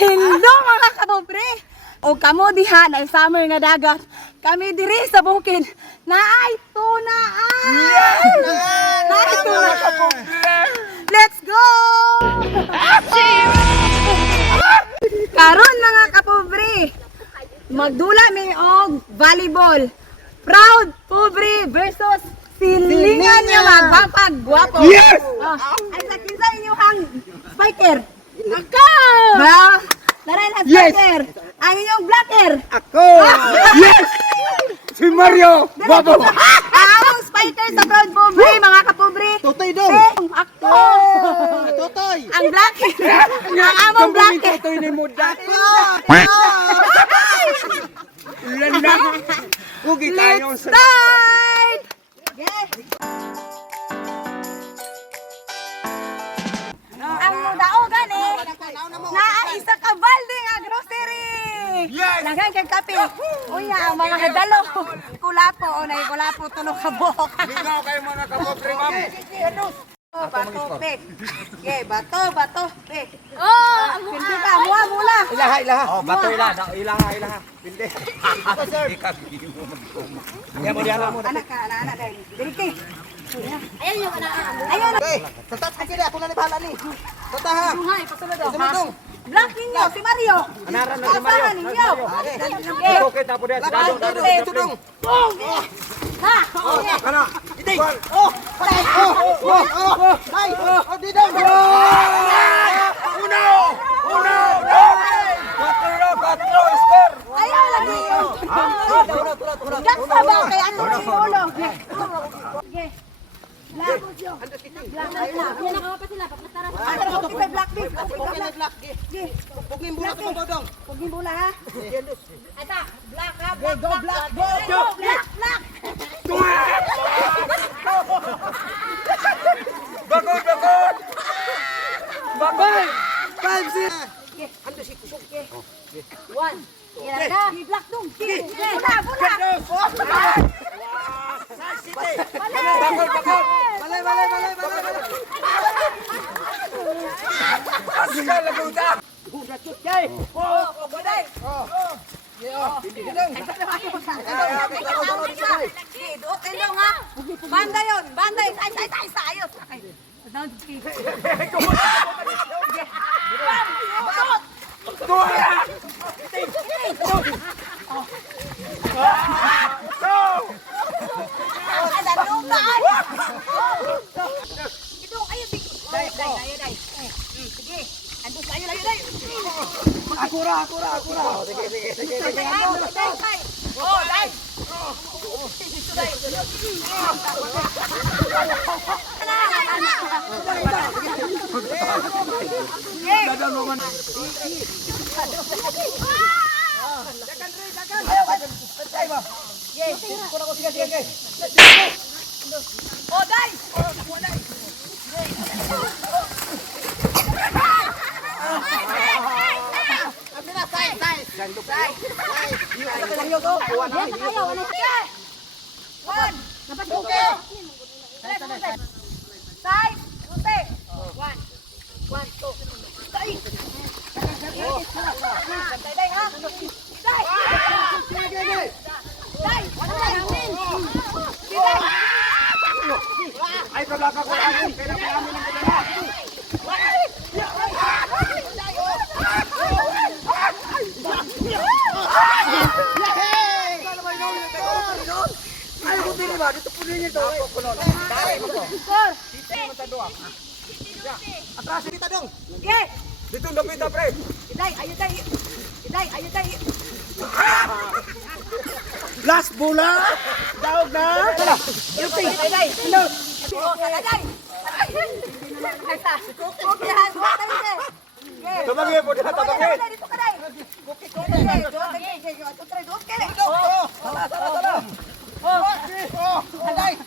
Hello mga kapobre! O kamo diha na summer nga dagat. Kami diri sa bukid. Naay tunaan! Naay tunaan! Let's go! Karon mga kapobre, magdula mi og volleyball. Proud pobre versus silingan niya magpapag gwapo. Yes! Ay sa kinsa inyong spiker? Ako! Ha? Naray na spiker. Ang inyong blocker. Ako! Yes! Si Mario! Guwapo! Ang spiker sa Proud Pobre, mga kapobre. Totoy dong! Ako! Totoy! Ang blocker. Ang among blocker. Totoy ni Muda! Ulan na! Hugi tayo Let's sa... start! Ang daogan naisa ka balde nga grocery. Yes! Lagay kay kape. Uya, ang mga hadalo. Kulapo, unay kulapo tulo ka buhok. Ligaw kayo mga kapobre, ma'am! Bato, pek. Okay, bato, pek. Oh, hindi ka, muha mula. Ilaha! Oh, bato ilaha! Pindi! Ako, sir! Yan mo, diyan mo. Anak ka, anak dahil. Diriki. Ayun yung anak. Ayun. Okay, tatat ka kini, ako na ni bahala ni. Tata ha! Buhay, pasunod o. Dumudong! Black ninyo, si Mario. Anaran na si Mario. Asahan ninyo. Okay, okay, tapo diyan. Tudong! Ha? Kana! Iting! Oh! Ay! Oh, didong! Uno! Quatro, score! Ayaw lagi. Gas pa ba kay ano si ulo? Sige. Black. Yan nakawa pa sila. Papataras. Ano ko kay Black Beef? Black. Pugin mula ko dong. Pugin bola ha. Ata. Black ha. Go black, go! Black. Bagay! 5-0! One. Yan na. Ni Black dong. Bola. Balay! Asikal na guda! Boday. Doot ilong ha. Banda yun. Banda yun. Tay. Ayos. Sige. Andos layo. Akura! Sige. Oh, dai. Oh, dai. One. Side. Ute. One, two. Tay. Tay ha. Tay. Ay, kabaka ko lang! Kaya namin ang gulala! Ay, buti ba? Dito po ninyo ito. Dari mo to. Score. Atras kita dong. Okay. Dito napita pre. Iday, ayo tay. Last bola. Daog na. Yuti, iday. Hello. Oh, iday. Okay, ha. Tabagin po dito, tabagin. Dito ka day. Okay. Sala. Oh. Aday.